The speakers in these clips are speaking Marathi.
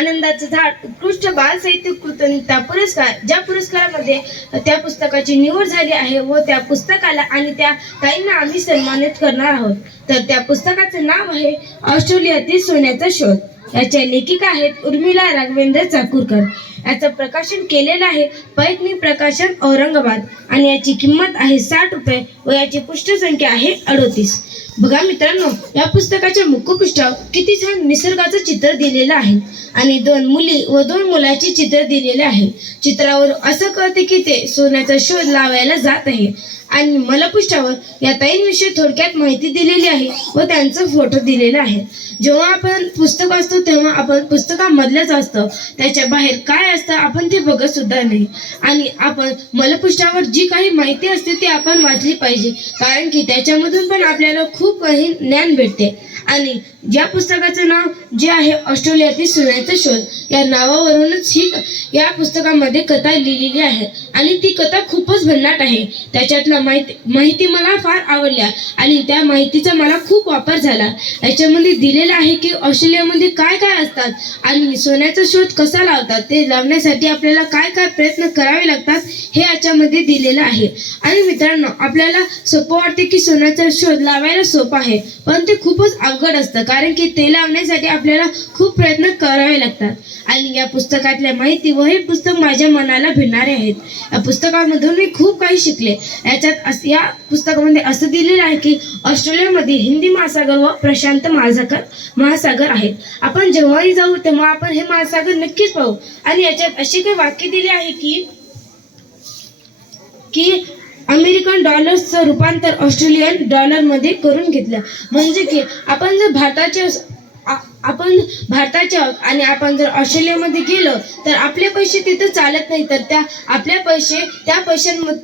आनंदाचं झाड उत्कृष्ट बाल साहित्य कृतज्ञता पुरस्कार, ज्या पुरस्कारामध्ये त्या पुस्तकाची निवड झाली आहे व त्या पुस्तकाला आणि त्या ताईंना आम्ही सन्मानित करणार आहोत. तर त्या पुस्तकाचं नाव आहे ऑस्ट्रेलियातील सोन्याचा शोध. याच्या लेखिका आहेत उर्मिला राघवेंद्र चाकूरकर. याचं प्रकाशन केलेलं आहे पैठणी प्रकाशन औरंगाबाद आणि याची किंमत आहे 60 रुपये व याची पृष्ठसंख्या आहे 38. बघा मित्रांनो, या पुस्तकाच्या मुखपृष्ठावर किती छान निसर्गाचं चित्र दिलेलं आहे आणि 2 मुली व 2 मुलाचे चित्र दिलेले आहे. चित्रावर असं कळते की ते सोन्याचा शोध लावायला जात आहे आणि मलपृष्ठावर या ताईंविषयी थोडक्यात माहिती दिलेली आहे व त्यांचा फोटो दिलेला आहे. जेव्हा आपण पुस्तक वाचतो तेव्हा आपण पुस्तकामधलंच असतं, त्याच्या बाहेर काय असतं आपण ते बघत सुद्धा नाही. आणि आपण मलपृष्ठावर जी काही माहिती असते ती आपण वाचली पाहिजे, कारण की त्याच्यामधून पण आपल्याला खूप काही ज्ञान भेटते. आणि ज्या पुस्तकाचं नाव जे आहे ऑस्ट्रेलियातील सोन्याचा शोध, या नावावरूनच ही या पुस्तकामध्ये कथा लिहिलेली आहे आणि ती कथा खूपच भन्नाट आहे. त्याच्यातला माहिती मला फार आवडल्या आणि त्या माहितीचा मला खूप वापर झाला. याच्यामध्ये दिलेलं आहे की ऑस्ट्रेलियामध्ये काय काय असतात आणि सोन्याचा शोध कसा लावतात, ते लावण्यासाठी आपल्याला काय काय प्रयत्न करावे लागतात हे याच्यामध्ये दिलेलं आहे. आणि मित्रांनो, आपल्याला सोपं वाटते की सोन्याचा शोध लावायला सोपं आहे, पण ते खूपच अवघड असतं, कारण की ते लावण्यासाठी आपल्याला खूप प्रयत्न करावे लागतात. आणि या पुस्तकातल्या माहिती व हे पुस्तक माझ्या मनाला भिडणारे आहेत. या पुस्तकामधून मी खूप काही शिकले. या पुस्तकामध्ये असं दिलेलं आहे की ऑस्ट्रेलियामध्ये हिंदी महासागर व प्रशांत महासागर आहेत. आपण जेव्हाही जाऊ तेव्हा आपण हे महासागर नक्कीच पाहू. आणि याच्यात असे काही वाक्य दिले आहे की अमेरिकन डॉलर्सचं रूपांतर ऑस्ट्रेलियन डॉलरमध्ये करून घेतलं. म्हणजे की आपण जर भारताचे आणि आपण जर ऑस्ट्रेलियामध्ये गेलो तर आपले पैसे तिथे चालत नाही, तर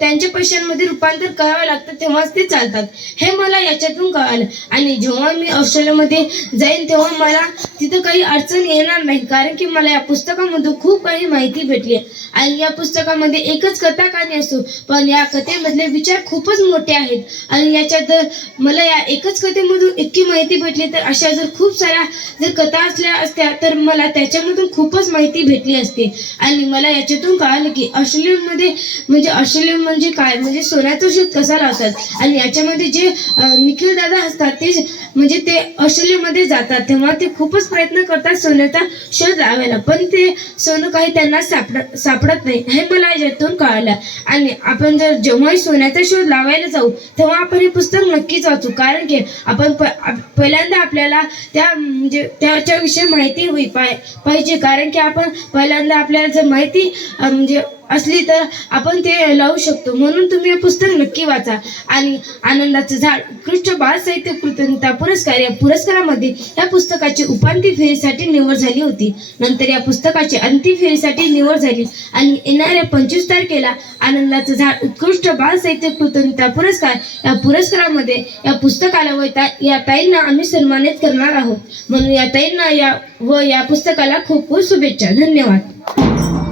त्यांच्या पैशांमध्ये रूपांतर करावं लागतं, तेव्हाच ते चालतात. हे मला याच्यातून कळालं. आणि जेव्हा मी ऑस्ट्रेलियामध्ये जाईन तेव्हा मला तिथं काही अडचण येणार नाही, कारण की मला या पुस्तकामधून खूप काही माहिती भेटली. आणि या पुस्तकामध्ये एकच कथा कहाणी असो, पण या कथेमधले विचार खूपच मोठे आहेत. आणि याच्यात मला या एकच कथेमधून इतकी माहिती भेटली, तर अशा जर खूप साऱ्या जर कथा असत्या तर मला त्याच्यामधून खूपच माहिती भेटली असते. आणि मला याच्यातून कळालं की ऑस्ट्रेलिया म्हणजे काय, म्हणजे सोन्याचा शोध कसा लावतात. आणि याच्यामध्ये जे निखिल दादा असतात ते ऑस्ट्रेलियामध्ये जातात तेव्हा ते खूपच प्रयत्न करतात सोन्याचा शोध लावायला, पण ते सोनं काही त्यांना सापडत नाही, हे मला याच्यातून कळालं. आणि आपण जर जेव्हाही सोन्याचा शोध लावायला जाऊ तेव्हा आपण हे पुस्तक नक्कीच वाचू, कारण की आपण पहिल्यांदा आपल्याला त्याच्याविषयी माहिती पाहिजे, कारण की आपण पहिल्यांदा आपल्याला जर माहिती असली तर आपण ते लावू शकतो. म्हणून तुम्ही हे पुस्तक नक्की वाचा. आणि आनंदाचं झाड उत्कृष्ट बाल साहित्य कृतज्ञता पुरस्कार, या पुरस्कारामध्ये या पुस्तकाची उपांत्य फेरीसाठी निवड झाली होती. नंतर या पुस्तकाची अंतिम फेरीसाठी निवड झाली आणि येणाऱ्या 25 तारखेला आनंदाचं झाड उत्कृष्ट बाल साहित्य कृतज्ञता पुरस्कार, या पुरस्कारामध्ये या पुस्तकाला व या ताईंना आम्ही सन्मानित करणार आहोत. म्हणून या ताईंना या पुस्तकाला खूप खूप शुभेच्छा. धन्यवाद.